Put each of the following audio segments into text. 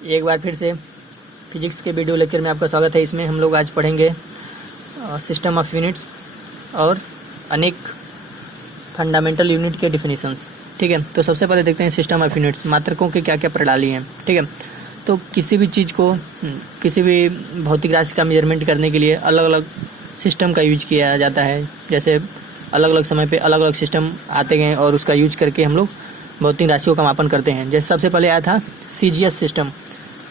एक बार फिर से फिजिक्स के वीडियो लेक्चर में आपका स्वागत है। इसमें हम लोग आज पढ़ेंगे सिस्टम ऑफ यूनिट्स और अनेक फंडामेंटल यूनिट के डिफिनीशंस। ठीक है, तो सबसे पहले देखते हैं सिस्टम ऑफ यूनिट्स, मात्रकों की क्या क्या प्रणाली हैं। ठीक है, तो किसी भी चीज़ को, किसी भी भौतिक राशि का मेजरमेंट करने के लिए अलग अलग सिस्टम का यूज किया जाता है। जैसे अलग अलग समय पे अलग अलग सिस्टम आते गए और उसका यूज करके हम लोग भौतिक राशियों का मापन करते हैं। जैसे सबसे पहले आया था सीजीएस सिस्टम,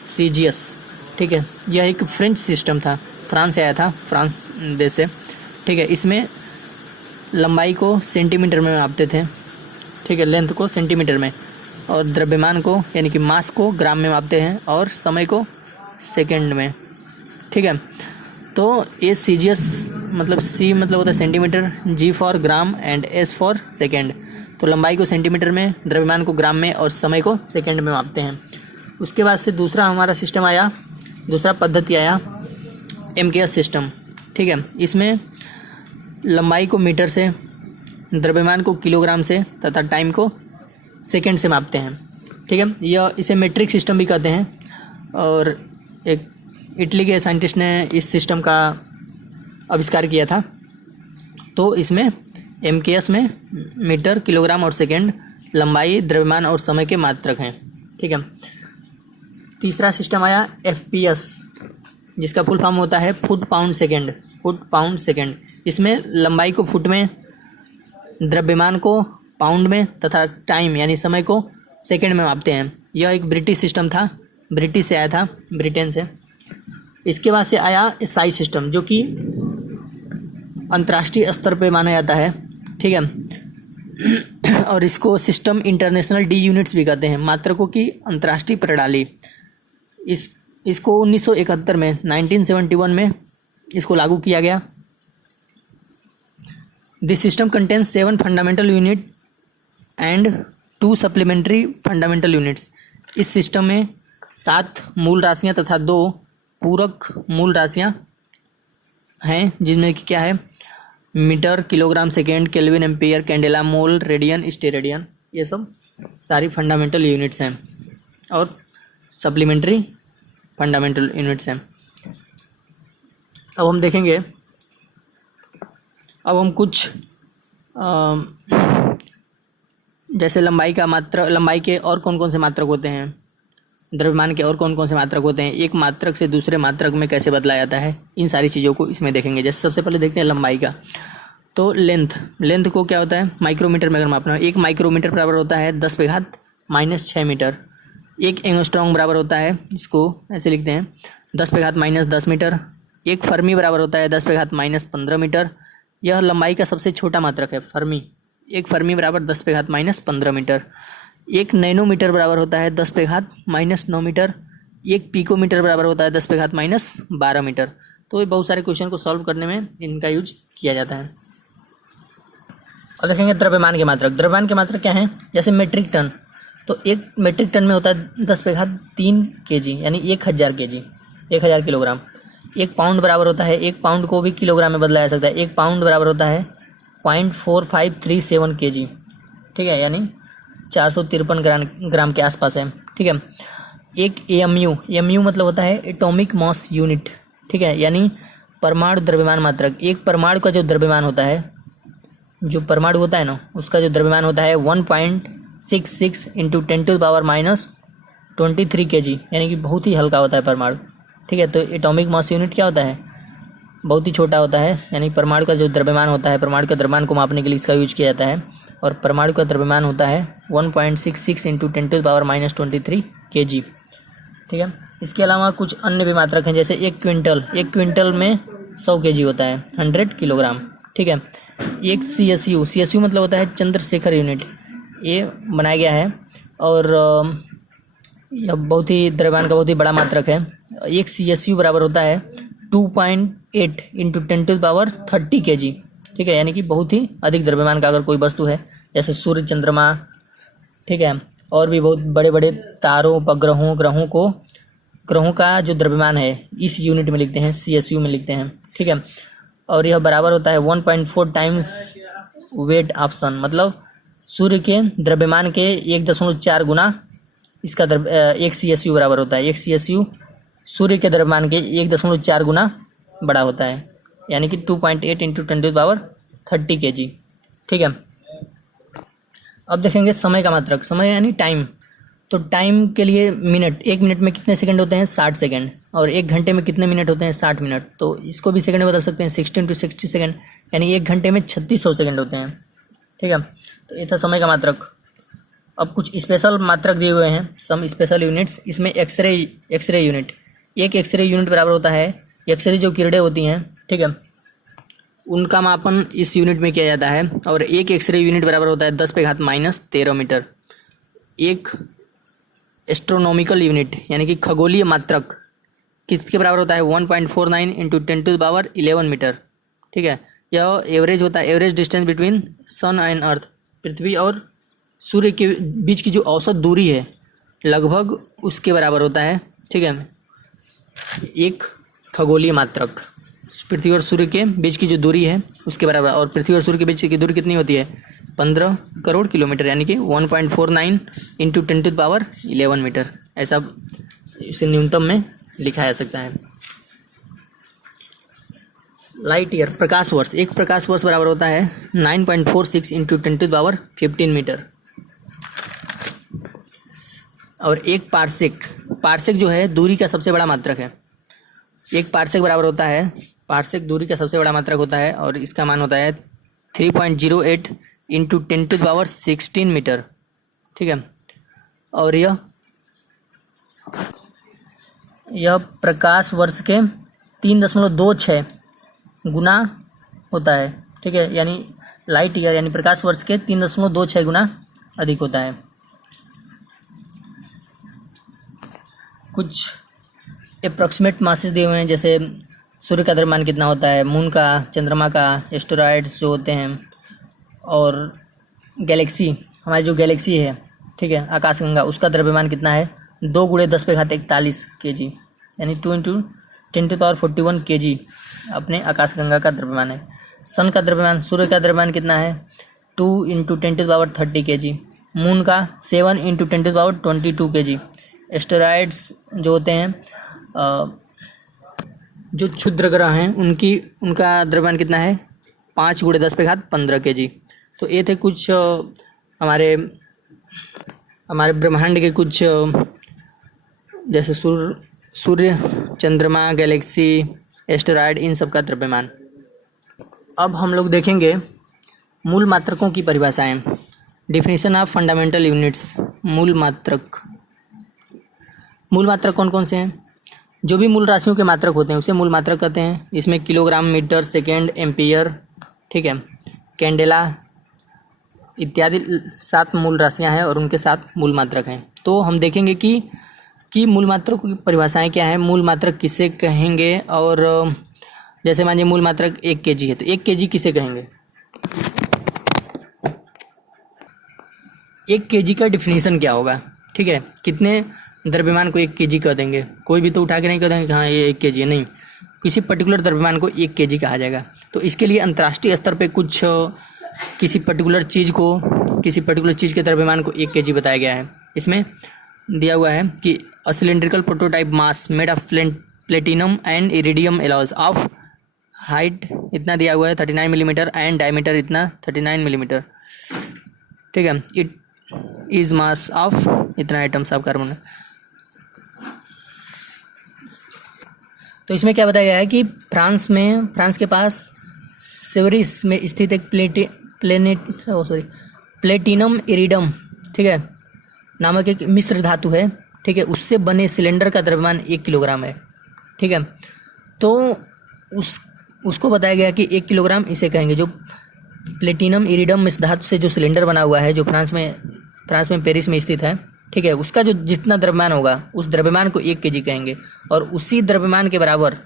सीजीएस। ठीक है, यह एक फ्रेंच सिस्टम था, फ्रांस से आया था, फ्रांस देश से। ठीक है, इसमें लंबाई को सेंटीमीटर में मापते थे। ठीक है, लेंथ को सेंटीमीटर में, और द्रव्यमान को यानी कि मास को ग्राम में मापते हैं, और समय को सेकंड में। ठीक है, तो ये सीजीएस मतलब सी मतलब होता है centimetre, G for gram and S for second. तो लंबाई को सेंटीमीटर में, द्रव्यमान को ग्राम में और समय को सेकंड में मापते हैं। उसके बाद से दूसरा हमारा सिस्टम आया, दूसरा पद्धति आया एमकेएस सिस्टम। ठीक है, इसमें लंबाई को मीटर से, द्रव्यमान को किलोग्राम से तथा टाइम को सेकंड से मापते हैं। ठीक है, यह इसे मेट्रिक सिस्टम भी कहते हैं, और एक इटली के साइंटिस्ट ने इस सिस्टम का आविष्कार किया था। तो इसमें एमकेएस में मीटर, किलोग्राम और सेकंड लंबाई, द्रव्यमान और समय के मात्रक हैं। ठीक है, तीसरा सिस्टम आया एफपीएस, जिसका फुल फॉर्म होता है foot pound second, foot pound second. इसमें लंबाई को फुट में, द्रव्यमान को पाउंड में तथा टाइम यानी समय को सेकंड में मापते हैं। यह एक ब्रिटिश सिस्टम था, ब्रिटिश से आया था, ब्रिटेन से। इसके बाद से आया एसआई सिस्टम, जो कि अंतर्राष्ट्रीय स्तर पे माना जाता है। ठीक है, और इसको सिस्टम इंटरनेशनल डी यूनिट्स भी कहते हैं, मात्रकों की अंतर्राष्ट्रीय प्रणाली। इसको 1971 में, 1971 में इसको लागू किया गया। This system contains 7 fundamental unit and 2 supplementary fundamental units. इस सिस्टम में 7 मूल राशियां तथा 2 पूरक मूल राशियां हैं, जिनमें कि क्या है, metre, kilogram, second, kelvin, ampere, candela, mole, radian, steradian. ये सब सारी फंडामेंटल यूनिट्स हैं और सप्लीमेंट्री फंडामेंटल यूनिट्स हैं। अब हम देखेंगे, अब हम कुछ जैसे लंबाई के और कौन कौन से मात्रक होते हैं, द्रव्यमान के और कौन कौन से मात्रक होते हैं, एक मात्रक से दूसरे मात्रक में कैसे बदला जाता है, इन सारी चीज़ों को इसमें देखेंगे। जैसे सबसे पहले देखते हैं लंबाई का। तो लेंथ को क्या होता है, माइक्रोमीटर में अगर मापना है, 1 माइक्रोमीटर बराबर होता है 10⁻⁻6 मीटर। 1 एंगस्ट्रॉम बराबर होता है, इसको ऐसे लिखते हैं, 10⁻⁻10 मीटर। 1 फर्मी बराबर होता है 10⁻⁻15 मीटर। यह लंबाई का सबसे छोटा मात्रक है, फर्मी। 1 फर्मी बराबर 10⁻⁻15 मीटर। 1 नैनोमीटर बराबर होता है 10⁻⁻9 मीटर। 1 पिकोमीटर बराबर होता है 10⁻⁻12 मीटर। तो ये बहुत सारे क्वेश्चन को सॉल्व करने में इनका यूज किया जाता है। और देखेंगे द्रव्यमान के मात्रक। द्रव्यमान के मात्रक क्या हैं, जैसे मेट्रिक टन। तो 1 मेट्रिक टन में होता है 10⁻³ kg, यानी 1000 kg, 1000 किलोग्राम। 1 पाउंड बराबर होता है, 1 पाउंड को भी किलोग्राम में बदला जा सकता है, 1 पाउंड बराबर होता है 0.4537 kg। ठीक है, यानी 453 ग्राम के आसपास है। ठीक है, 1 एमयू मतलब होता है एटॉमिक मास यूनिट। ठीक है, यानी परमाणु द्रव्यमान मात्रक। एक परमाणु का जो द्रव्यमान होता है, जो परमाणु होता है ना, उसका जो द्रव्यमान होता है 1.66 × 10⁻23 kg, यानी कि बहुत ही हल्का होता है परमाणु। ठीक है, तो एटॉमिक मास यूनिट क्या होता है, बहुत ही छोटा होता है, यानी परमाणु का जो द्रव्यमान होता है, परमाणु का द्रव्यमान को मापने के लिए इसका यूज किया जाता है। और परमाणु का द्रव्यमान होता है 1.66 × 10⁻23 kg। ठीक है, इसके अलावा कुछ अन्य भी मात्रक हैं, जैसे 1 क्विंटल में 100 kg होता है, 100 किलोग्राम। ठीक है, 1 सीएसयू मतलब होता है चंद्रशेखर यूनिट, ये बनाया गया है, और यह बहुत ही द्रव्यमान का बहुत ही बड़ा मात्रक है। 1 सीएसयू बराबर होता है 2.8 × 10⁻30 kg। ठीक है, यानी कि बहुत ही अधिक द्रव्यमान का अगर कोई वस्तु है, जैसे सूर्य, चंद्रमा, ठीक है, और भी बहुत बड़े बड़े तारों, उपग्रहों, ग्रहों का जो द्रव्यमान है इस यूनिट में लिखते हैं, सीएसयू में लिखते हैं। ठीक है, और यह बराबर होता है 1.4 टाइम्स वेट ऑफ सन, मतलब सूर्य के द्रव्यमान के 1.4 गुना इसका 1 CSU बराबर होता है। 1 CSU सूर्य के द्रव्यमान के 1.4 गुना बड़ा होता है, यानी कि 2.8 इंटू 10⁻30 kg। ठीक है, अब देखेंगे समय का मात्रक। समय यानी टाइम। तो टाइम के लिए मिनट, 1 मिनट में कितने सेकंड होते हैं? 60 सेकंड। और 1 घंटे में कितने मिनट होते हैं? 60 मिनट। तो इसको भी सेकंड में बदल सकते हैं, 60 × 60 सेकंड, यानी 1 घंटे में 3600 सेकंड होते हैं। ठीक है, तो ये था समय का मात्रक। अब कुछ स्पेशल मात्रक दिए हुए हैं, सम स्पेशल यूनिट्स। इसमें एक्सरे यूनिट। एक एक्सरे यूनिट बराबर होता है, एक्सरे जो किरणें होती हैं, ठीक है, उनका मापन इस यूनिट में किया जाता है। और एक एक्सरे यूनिट बराबर होता है 10⁻13 मीटर। एक एस्ट्रोनॉमिकल यूनिट यानी कि खगोलीय मात्रक किसके बराबर होता है? 1.49 इंटू 10⁻11 मीटर। ठीक है, यह एवरेज होता है, average distance between sun and earth, पृथ्वी और सूर्य के बीच की जो औसत दूरी है लगभग उसके बराबर होता है। ठीक है, एक खगोलीय मात्रक पृथ्वी और सूर्य के बीच की जो दूरी है उसके बराबर। और पृथ्वी और सूर्य के बीच की दूरी कितनी होती है? 15 करोड़ किलोमीटर, यानी कि 1.49 इंटू 10⁻11 मीटर। ऐसा इसे न्यूनतम में लिखा जा सकता है। लाइट ईयर, प्रकाश वर्ष। एक प्रकाश वर्ष बराबर होता है 9.46 इंटू 10⁻15 मीटर। और एक पार्सेक, पार्सेक जो है दूरी का सबसे बड़ा मात्रक है। एक पार्सेक बराबर होता है, पार्सेक दूरी का सबसे बड़ा मात्रक होता है और इसका मान होता है 3.08 इंटू 10⁻16 मीटर। ठीक है, और यह प्रकाश वर्ष के 3.26 गुना होता है। ठीक है, यानी लाइट ईयर यानी प्रकाश वर्ष के 3.26 गुना अधिक होता है। कुछ अप्रॉक्सीमेट मासेस दिए हुए हैं, जैसे सूर्य का द्रव्यमान कितना होता है, मून का, चंद्रमा का, एस्टेरॉयड्स जो होते हैं, और गैलेक्सी, हमारी जो गैलेक्सी है, ठीक है, आकाशगंगा, उसका द्रव्यमान कितना है? 2 × 10⁻41 kg, यानी 2 इंटू 10⁻41 kg अपने आकाशगंगा का द्रव्यमान है। सन का द्रव्यमान, सूर्य का द्रव्यमान कितना है? 2 इंटू 10⁻30 kg। मून का 7 इंटू 10⁻22 kg। एस्टेरॉयड्स जो होते हैं, जो क्षुद्र ग्रह हैं, उनका द्रव्यमान कितना है? 5 × 10⁻15 kg। तो ये थे कुछ हमारे ब्रह्मांड के कुछ, जैसे सूर्य, चंद्रमा, गैलेक्सी, एस्टेरॉयड, इन सब का द्रव्यमान। अब हम लोग देखेंगे मूल मात्रकों की परिभाषाएं। Definition of fundamental units. मूल मात्रक कौन कौन से हैं? जो भी मूल राशियों के मात्रक होते हैं उसे मूल मात्रक कहते हैं। इसमें किलोग्राम, मीटर, सेकेंड, एम्पियर, ठीक है, कैंडेला इत्यादि 7 मूल राशियां हैं और उनके 7 मूल मात्रक हैं। तो हम देखेंगे कि मूल मात्रक की परिभाषाएं क्या है, मूल मात्रक किसे कहेंगे। और जैसे मानिए मूल मात्रक 1 kg है, तो 1 kg किसे कहेंगे? 1 kg का डिफिनीशन क्या होगा? ठीक है, कितने द्रव्यमान को 1 kg कह देंगे? कोई भी तो उठा के नहीं कह देंगे हाँ ये 1 kg है, नहीं, किसी पर्टिकुलर द्रव्यमान को 1 kg कहा जाएगा। तो इसके लिए अंतर्राष्ट्रीय स्तर पे कुछ किसी पर्टिकुलर चीज़ के द्रव्यमान को 1 kg बताया गया है। इसमें दिया हुआ है कि a cylindrical prototype mass made of platinum and iridium alloys of height इतना दिया हुआ है 39 मिलीमीटर एंड डायमीटर इतना 39 मिलीमीटर। ठीक है, इट इज मास ऑफ इतना आइटम्स ऑफ कार्बन। तो इसमें क्या बताया गया है कि फ्रांस के पास सेवरिस में स्थित एक प्लेटिनम इरिडम, ठीक है, नामक एक मिश्र धातु है, ठीक है, उससे बने सिलेंडर का द्रव्यमान 1 किलोग्राम है। ठीक है, तो उसको बताया गया कि 1 किलोग्राम इसे कहेंगे। जो प्लेटिनम इरिडम मिश्र धातु से जो सिलेंडर बना हुआ है, जो फ्रांस में पेरिस में स्थित है, ठीक है, उसका जो जितना द्रव्यमान होगा उस द्रव्यमान को 1 kg कहेंगे। और उसी द्रव्यमान के बराबर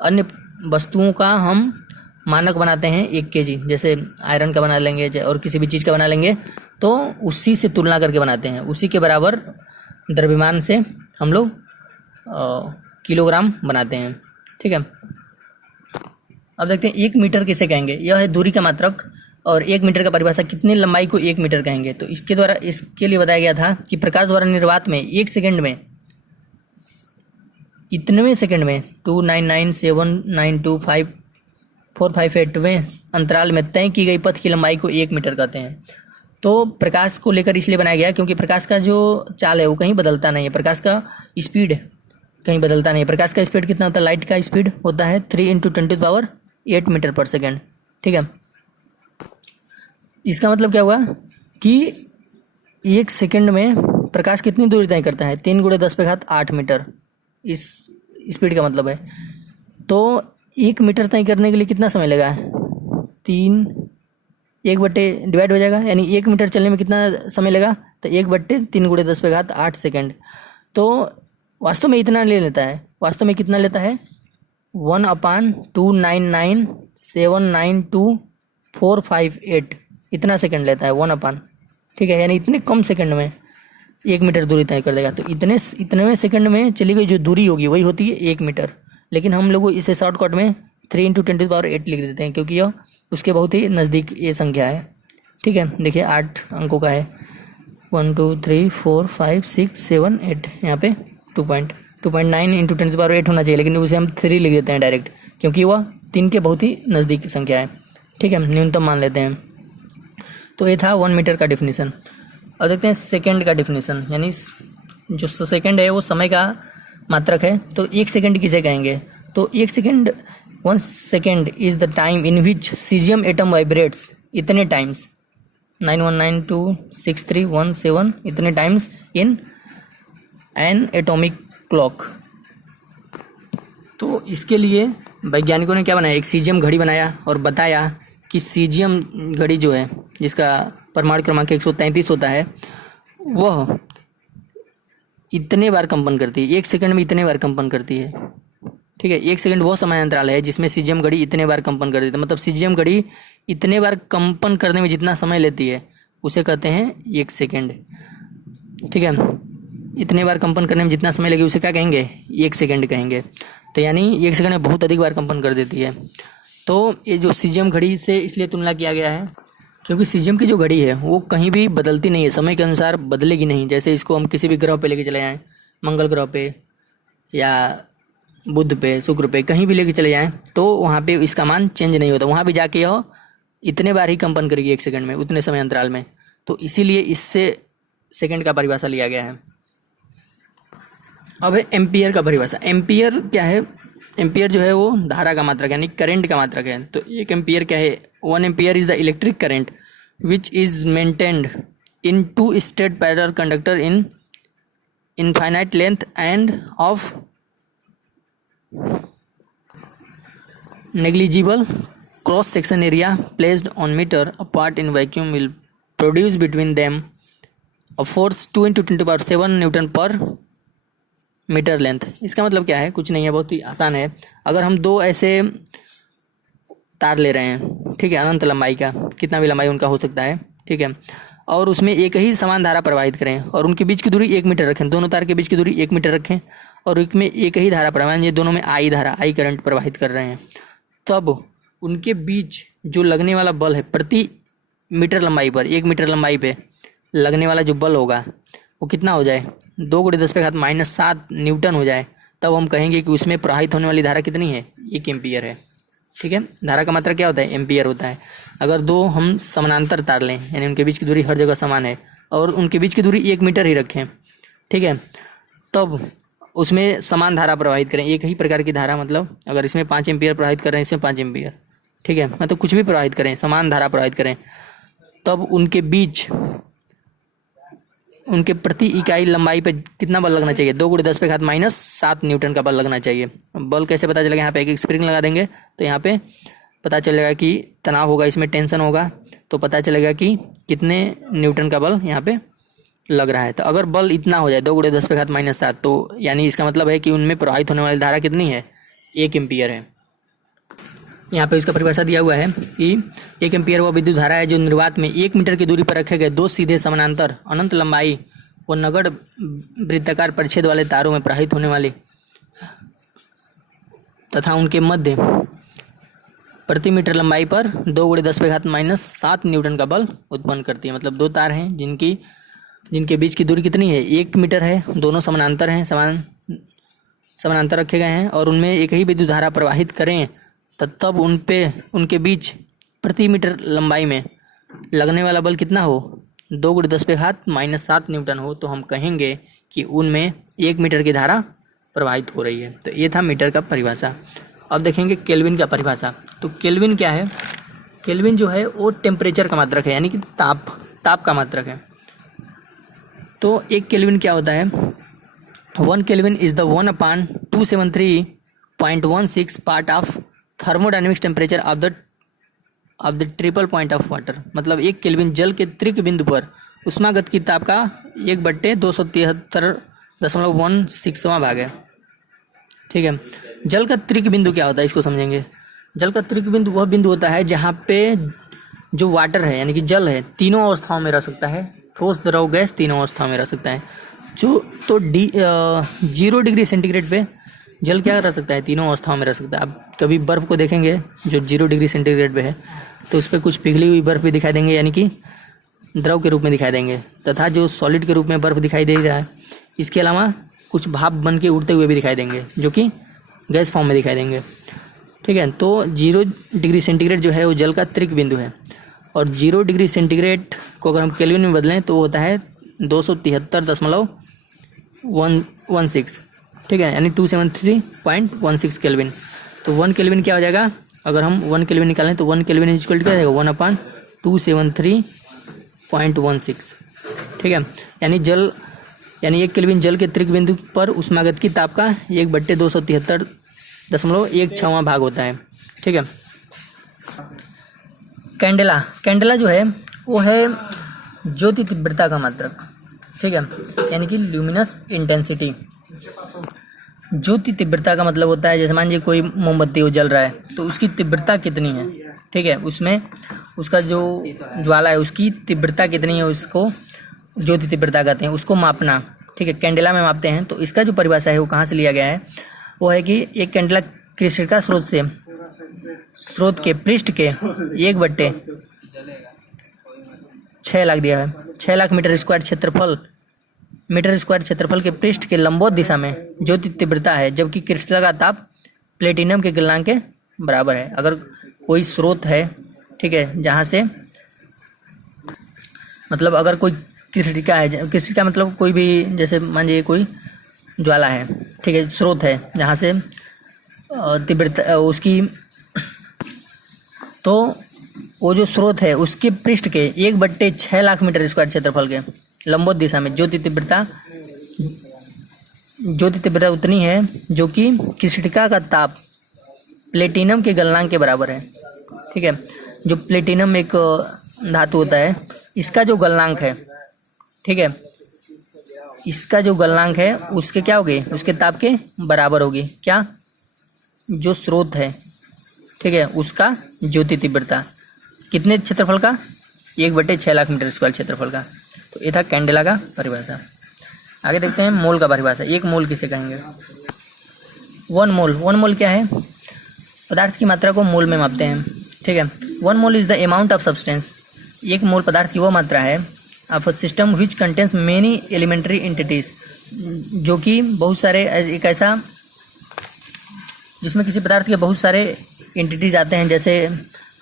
अन्य वस्तुओं का हम मानक बनाते हैं 1 kg, जैसे आयरन का बना लेंगे और किसी भी चीज़ का बना लेंगे तो उसी से तुलना करके बनाते हैं, उसी के बराबर द्रव्यमान से हम लोग किलोग्राम बनाते हैं। ठीक है, अब देखते हैं 1 मीटर किसे कहेंगे। यह है दूरी का मात्रक और 1 मीटर का परिभाषा कितने लंबाई को 1 मीटर कहेंगे। तो इसके द्वारा इसके लिए बताया गया था कि प्रकाश द्वारा निर्वात में 1 सेकंड में 297,992,5,458वें अंतराल में तय की गई पथ की लंबाई को 1 मीटर कहते हैं। तो प्रकाश को लेकर इसलिए बनाया गया क्योंकि प्रकाश का जो चाल है वो कहीं बदलता नहीं है, प्रकाश का स्पीड कहीं बदलता नहीं है। प्रकाश का स्पीड कितना होता है, लाइट का स्पीड होता है 3 × 10⁸ मीटर पर सेकेंड। ठीक है, इसका मतलब क्या हुआ कि 1 सेकंड में प्रकाश कितनी दूरी तय करता है, 3 × 10⁸ मीटर, इस स्पीड का मतलब है। तो 1 मीटर तय करने के लिए कितना समय लगा, 1 बटे डिवाइड हो जाएगा, यानी 1 मीटर चलने में कितना समय लगा, तो 1/3 × 10⁸ सेकेंड। तो वास्तव में इतना ले लेता है, वास्तव में कितना लेता है, 1/299,792,458 इतना सेकंड लेता है, 1/। ठीक है, यानी इतने कम सेकंड में 1 मीटर दूरी तय कर देगा। तो इतने सेकंड में चली गई जो दूरी होगी वही होती है 1 मीटर। लेकिन हम लोग इसे शॉर्टकट में 3 × 10⁸ लिख देते हैं क्योंकि यह उसके बहुत ही नज़दीक ये संख्या है। ठीक है, देखिए 8 अंकों का है, 1 2 3 4 5 6 7 8, यहाँ पे 2.9 × 10⁸ होना चाहिए, लेकिन उसे हम 3 लिख देते हैं डायरेक्ट क्योंकि वह 3 के बहुत ही नज़दीक संख्या है। ठीक है, न्यूनतम मान लेते हैं। तो ये था 1 मीटर का डिफिनीसन। और देखते हैं सेकंड का डिफिनीसन, यानी जो सेकंड है वो समय का मात्रक है। तो 1 सेकंड किसे कहेंगे, तो 1 second, 1 second is the time in which caesium atom vibrates इतने टाइम्स, 91926317 इतने times in an atomic clock. तो इसके लिए वैज्ञानिकों ने क्या बनाया, एक सीजियम घड़ी बनाया और बताया कि सीजियम घड़ी जो है जिसका परमाणु क्रमांक 133 होता है वह इतने बार कंपन करती है, 1 सेकंड में इतने बार कंपन करती है। ठीक है, 1 सेकंड वो समय अंतराल है जिसमें सीजियम घड़ी इतने बार कंपन करती है। मतलब सीजियम घड़ी इतने बार कंपन करने में जितना समय लेती है उसे कहते हैं 1 सेकंड। ठीक है, इतने बार कंपन करने में जितना समय लगे उसे क्या कहेंगे, 1 सेकंड कहेंगे। तो यानी 1 सेकंड में बहुत अधिक बार कंपन कर देती है। तो ये जो सीजियम घड़ी से इसलिए तुलना किया गया है क्योंकि सीजियम की जो घड़ी है वो कहीं भी बदलती नहीं है, समय के अनुसार बदलेगी नहीं। जैसे इसको हम किसी भी ग्रह पे लेके चले जाएं, मंगल ग्रह पे या बुध पे, शुक्र पे, कहीं भी लेके चले जाएं तो वहाँ पे इसका मान चेंज नहीं होता। वहाँ भी जाके यह इतने बार ही कंपन करेगी 1 सेकंड में, उतने समय अंतराल में। तो इसीलिए इससे सेकंड का परिभाषा लिया गया है। अब है एम्पियर का परिभाषा। एम्पियर क्या है, एम्पियर जो है वो धारा का मात्रक यानी करंट का मात्रक है। तो 1 एम्पियर क्या है, 1 ampere is the electric current which is maintained in 2 straight parallel conductor in infinite length end of negligible cross section area placed on meter apart in vacuum will produce between them a force 2 × 10⁷ Newton पर metre length. इसका मतलब क्या है, कुछ नहीं है, बहुत ही आसान है। अगर हम 2 ऐसे तार ले रहे हैं, ठीक है, अनंत लंबाई का, कितना भी लंबाई उनका हो सकता है, ठीक है, और उसमें एक ही समान धारा प्रवाहित करें और उनके बीच की दूरी 1 मीटर रखें, दोनों तार के बीच की दूरी 1 मीटर रखें और उसमें एक ही धारा प्रवाहित, ये दोनों में आई धारा, आई करंट प्रवाहित कर रहे हैं, तब उनके बीच जो लगने वाला बल है प्रति मीटर लंबाई पर, 1 मीटर लंबाई पे लगने वाला जो बल होगा वो कितना हो जाए, 2 × 10⁻⁷ न्यूटन हो जाए, तब हम कहेंगे कि उसमें प्रवाहित होने वाली धारा कितनी है, 1 एम्पियर है। ठीक है, धारा का मात्रा क्या होता है, एम्पियर होता है। अगर 2 हम समानांतर तार लें, यानी उनके बीच की दूरी हर जगह समान है और उनके बीच की दूरी 1 मीटर ही रखें, ठीक है, तब उसमें समान धारा प्रवाहित करें, एक ही प्रकार की धारा, मतलब अगर इसमें 5 एम्पियर प्रवाहित कर रहे हैं, इसमें 5 एम्पियर, ठीक है, मतलब कुछ भी प्रवाहित करें, समान धारा प्रवाहित करें, तब उनके बीच, उनके प्रति इकाई लंबाई पे कितना बल लगना चाहिए, 2 × 10⁻⁷ न्यूटन का बल लगना चाहिए। बल कैसे पता चलेगा, यहाँ पे एक स्प्रिंग लगा देंगे तो यहाँ पे पता चलेगा कि तनाव होगा, इसमें टेंशन होगा, तो पता चलेगा कि कितने न्यूटन का बल यहाँ पे लग रहा है। तो अगर बल इतना हो जाए 2 × 10⁻⁷, तो यानी इसका मतलब है कि उनमें प्रवाहित होने वाली धारा कितनी है, 1 एम्पियर है। यहाँ पे इसका परिभाषा दिया हुआ है कि 1 एम्पियर वह विद्युत धारा है जो निर्वात में 1 मीटर की दूरी पर रखे गए 2 सीधे समानांतर अनंत लंबाई व नगण्य वृत्ताकार परिच्छेद वाले तारों में प्रवाहित होने वाली तथा उनके मध्य प्रति मीटर लंबाई पर 2 × 10⁻⁷ न्यूटन का बल उत्पन्न करती है। मतलब दो तार हैं जिनके बीच की दूरी कितनी है, 1 मीटर है, दोनों समानांतर हैं, समानांतर रखे गए हैं और उनमें एक ही विद्युत धारा प्रवाहित करें तब उनके बीच प्रति मीटर लंबाई में लगने वाला बल कितना हो, 2 × 10⁻⁷ न्यूटन हो, तो हम कहेंगे कि उनमें 1 मीटर की धारा प्रवाहित हो रही है। तो ये था मीटर का परिभाषा। अब देखेंगे केल्विन का परिभाषा। तो केल्विन क्या है, केल्विन जो है वो टेम्परेचर का मात्रक है, यानी कि ताप का मात्रक है। तो एक केल्विन क्या होता है, 1 kelvin is the 1/273.16 part of thermodynamics temperature of the triple point of water. मतलब 1 केल्विन जल के त्रिक बिंदु पर उष्मागतिकी ताप का 1/273.16वां भाग है। ठीक है। जल का त्रिक बिंदु क्या होता है, इसको समझेंगे। जल का त्रिक बिंदु वह बिंदु होता है जहाँ पे जो वाटर है यानी कि जल है तीनों अवस्थाओं में रह सकता है, ठोस, द्रव, गैस तीनों अवस्थाओं में रह सकता है। तो 0 डिग्री सेंटीग्रेड पे जल क्या रह सकता है, तीनों अवस्थाओं में रह सकता है। आप कभी बर्फ़ को देखेंगे जो 0 डिग्री सेंटीग्रेड पे है तो उस पर कुछ पिघली हुई बर्फ़ भी दिखाई देंगे, यानी कि द्रव के रूप में दिखाई देंगे, तथा जो सॉलिड के रूप में बर्फ़ दिखाई दे रहा है इसके अलावा कुछ भाप बन के उड़ते हुए भी दिखाई देंगे जो कि गैस फॉर्म में दिखाई देंगे। ठीक है। तो 0 डिग्री सेंटीग्रेड जो है वो जल का त्रिक बिंदु है और 0 डिग्री सेंटीग्रेड को अगर हम केल्विन में बदलें तो वो होता है 273.16। ठीक है, यानी 273.16 केल्विन। तो 1 केल्विन क्या हो जाएगा, अगर हम 1 केल्विन निकालें तो 1 केल्विन इज इक्वल टू क्या हो जाएगा, 1/273.16। ठीक है। यानी 1 केल्विन जल के त्रिक बिंदु पर उष्मागतिकी ताप का 1/273.16वां भाग होता है। ठीक है। कैंडेला जो है वो है ज्योति तीव्रता का मात्रक। ठीक है, यानी कि ल्यूमिनस इंटेंसिटी। ज्योति तीव्रता का मतलब होता है, जैसे मान लीजिए कोई मोमबत्ती वो जल रहा है तो उसकी तीव्रता कितनी है। ठीक है, उसमें उसका जो ज्वाला है उसकी तीव्रता कितनी है, उसको ज्योति तीव्रता कहते हैं, उसको मापना। ठीक है, कैंडेला में मापते हैं। तो इसका जो परिभाषा है वो कहाँ से लिया गया है, वो है कि एक कैंडेला कृष्णिका स्रोत के पृष्ठ के 1/6 लाख दिया है, 6 लाख मीटर स्क्वायर क्षेत्रफल के पृष्ठ के लंबवत दिशा में ज्योति तीव्रता है, जबकि क्रिस्टल का ताप प्लेटिनम के गलनांक के बराबर है। अगर कोई स्रोत है, ठीक है, जहाँ से मतलब अगर कोई कृष्णिका है, कृष्णिका मतलब कोई भी, जैसे मान लीजिए कोई ज्वाला है, ठीक है, स्रोत है जहाँ से तीव्रता उसकी, तो वो जो स्रोत है उसके पृष्ठ के 1/6 लाख मीटर स्क्वायर क्षेत्रफल के लंबवत दिशा में ज्योति तीव्रता उतनी है जो कि कृष्णिका का ताप प्लेटिनम के गलनांक के बराबर है। ठीक है, जो प्लेटिनम एक धातु होता है, इसका जो गलनांक है, ठीक है, इसका जो गलनांक है उसके क्या होगी, उसके ताप के बराबर होगी क्या, जो स्रोत है, ठीक है, उसका ज्योति तीव्रता कितने क्षेत्रफल का, 1/6 लाख मीटर स्क्वायर क्षेत्रफल का। तो ये था कैंडेला का परिभाषा। आगे देखते हैं मोल का परिभाषा। एक मोल किसे कहेंगे, 1 मोल क्या है, पदार्थ की मात्रा को मोल में मापते हैं। ठीक है, 1 mole is the amount of substance. 1 mole पदार्थ की वो मात्रा है of a system which contains many elementary entities, जो कि बहुत सारे, एक ऐसा जिसमें किसी पदार्थ के बहुत सारे एंटिटीज आते हैं, जैसे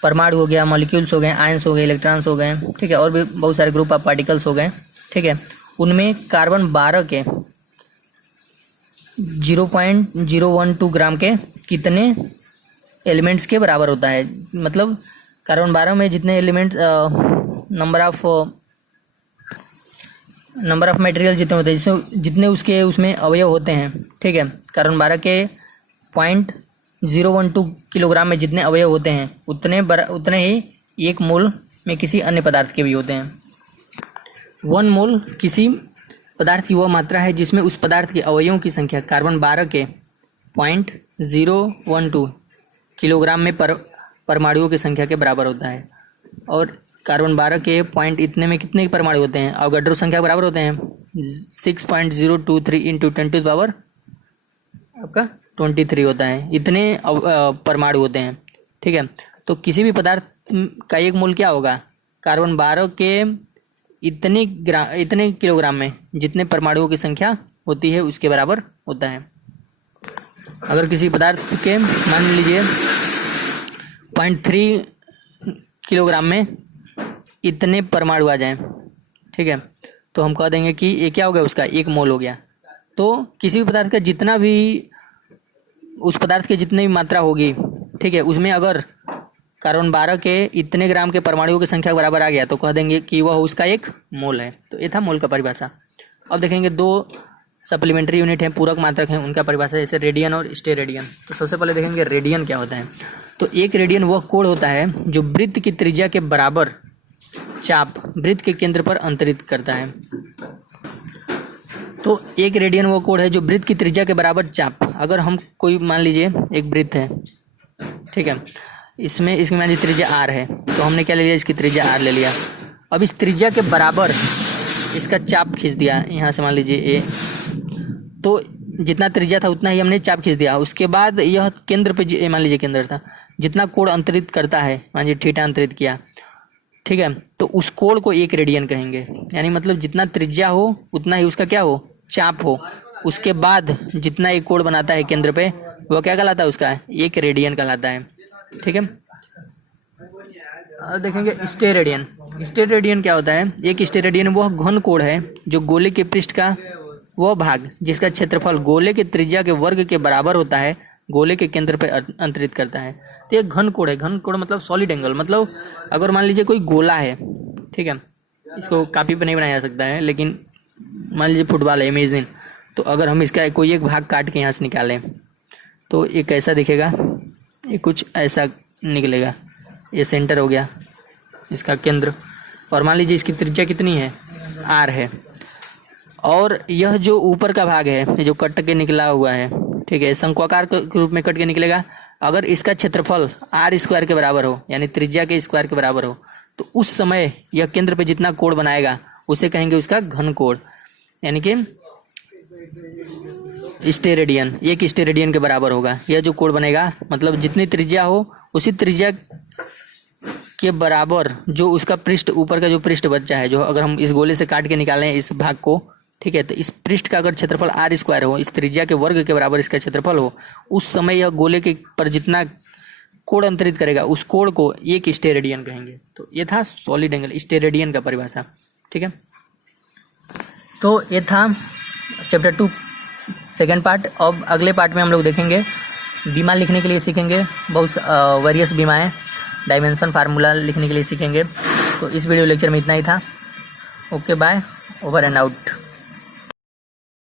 परमाणु हो गया, मॉलिक्यूल्स हो गए, आयंस हो गए, इलेक्ट्रॉन्स हो गए, ठीक है, और भी बहुत सारे ग्रुप ऑफ पार्टिकल्स हो गए। ठीक है, उनमें कार्बन 12 के 0.012 ग्राम के कितने एलिमेंट्स के बराबर होता है। मतलब कार्बन 12 में जितने एलिमेंट्स, नंबर ऑफ मटेरियल जितने होते हैं, जितने उसके उसमें अवयव होते हैं, ठीक है, कार्बन 12 के 0.012 किलोग्राम में जितने अवयव होते हैं उतने ही 1 मोल में किसी अन्य पदार्थ के भी होते हैं। 1 मोल किसी पदार्थ की वह मात्रा है जिसमें उस पदार्थ के अवयवों की संख्या कार्बन 12 के 0.012 किलोग्राम में परमाणुओं की संख्या के बराबर होता है। और कार्बन 12 के पॉइंट इतने में कितने परमाणु होते हैं, अवोगाड्रो संख्या के बराबर होते हैं 6.023 इंटू 10⁻³ आपका 23 होता है, इतने परमाणु होते हैं। ठीक है, तो किसी भी पदार्थ का 1 मोल क्या होगा, कार्बन 12 के इतने किलोग्राम में जितने परमाणुओं की संख्या होती है उसके बराबर होता है। अगर किसी पदार्थ के मान लीजिए 0.3 किलोग्राम में इतने परमाणु आ जाएं, ठीक है, तो हम कह देंगे कि ये क्या हो गया, उसका 1 मोल हो गया। तो किसी भी पदार्थ का जितना भी, उस पदार्थ की जितनी भी मात्रा होगी, ठीक है, उसमें अगर कार्बन 12 के इतने ग्राम के परमाणुओं की संख्या बराबर आ गया तो कह देंगे कि वह उसका 1 मोल है। तो ये था मोल का परिभाषा। अब देखेंगे 2 सप्लीमेंट्री यूनिट हैं, पूरक मात्रक हैं, उनका परिभाषा, जैसे रेडियन और स्टेरेडियन। तो सबसे पहले देखेंगे रेडियन क्या होता है। तो 1 रेडियन वह कोण होता है जो वृत्त की त्रिज्या के बराबर चाप वृत्त के केंद्र पर अंतरित करता है। तो 1 रेडियन वो कोण है जो वृत्त की त्रिज्या के बराबर चाप, अगर हम कोई मान लीजिए एक वृत्त है, ठीक है, इसमें इसकी मान लीजिए त्रिज्या r है, तो हमने क्या ले लिया, इसकी त्रिज्या r ले लिया। अब इस त्रिज्या के बराबर इसका चाप खींच दिया, यहाँ से मान लीजिए a, तो जितना त्रिज्या था उतना ही हमने चाप खींच दिया। उसके बाद यह केंद्र पे मान लीजिए केंद्र था, जितना कोण अंतरित करता है, मान लीजिए थीटा अंतरित किया, ठीक है, तो उस कोण को 1 रेडियन कहेंगे। यानी मतलब जितना त्रिज्या हो उतना ही उसका क्या हो, चाप हो। उसके बाद जितना एक कोण बनाता है केंद्र पे वो क्या कहलाता है, उसका 1 रेडियन कहलाता है, ठीक है। अब देखेंगे स्टेरेडियन। स्टेरेडियन क्या होता है, एक स्टेरेडियन वह घन कोण है जो गोले के पृष्ठ का वह भाग जिसका क्षेत्रफल गोले के त्रिज्या के वर्ग के बराबर होता है, गोले के केंद्र पर अंतरित करता है। तो एक घन कोण है, घन कोण मतलब सॉलिड एंगल, मतलब अगर मान लीजिए कोई गोला है, ठीक है, इसको कापी पे नहीं बनाया जा सकता है, लेकिन मान लीजिए फुटबॉल है, इमेजिन, तो अगर हम इसका कोई एक भाग काट के यहाँ से निकालें तो ये कैसा दिखेगा, ये कुछ ऐसा निकलेगा। ये सेंटर हो गया इसका केंद्र, और मान लीजिए इसकी त्रिज्या कितनी है, r है, और यह जो ऊपर का भाग है जो कट के निकला हुआ है, ठीक है, शंक्वाकार के रूप में कट के निकलेगा। अगर इसका क्षेत्रफल r² के बराबर हो, यानी त्रिज्या के स्क्वायर के बराबर हो, तो उस समय यह केंद्र पे जितना कोण बनाएगा उसे कहेंगे उसका घन कोण, यानी कि स्टेरेडियन। 1 स्टेरेडियन के बराबर होगा यह जो कोण बनेगा, मतलब जितनी त्रिज्या हो उसी त्रिज्या के बराबर जो उसका पृष्ठ, ऊपर का जो पृष्ठ बच्चा है, जो अगर हम इस गोले से काट के निकालें इस भाग को, ठीक है, तो इस पृष्ठ का अगर क्षेत्रफल r² हो, इस त्रिज्या के वर्ग के बराबर इसका क्षेत्रफल हो, उस समय यह गोले के पर जितना कोण अंतरित करेगा उस कोण को 1 स्टेरेडियन कहेंगे। तो ये था सॉलिड एंगल, स्टेरेडियन का परिभाषा, ठीक है। तो ये था चैप्टर 2 सेकेंड पार्ट। अब अगले पार्ट में हम लोग देखेंगे बीमा लिखने के लिए सीखेंगे, बहुत वेरियस बीमाएँ, डायमेंशन फार्मूला लिखने के लिए सीखेंगे। तो इस वीडियो लेक्चर में इतना ही था। Okay, bye, over and out.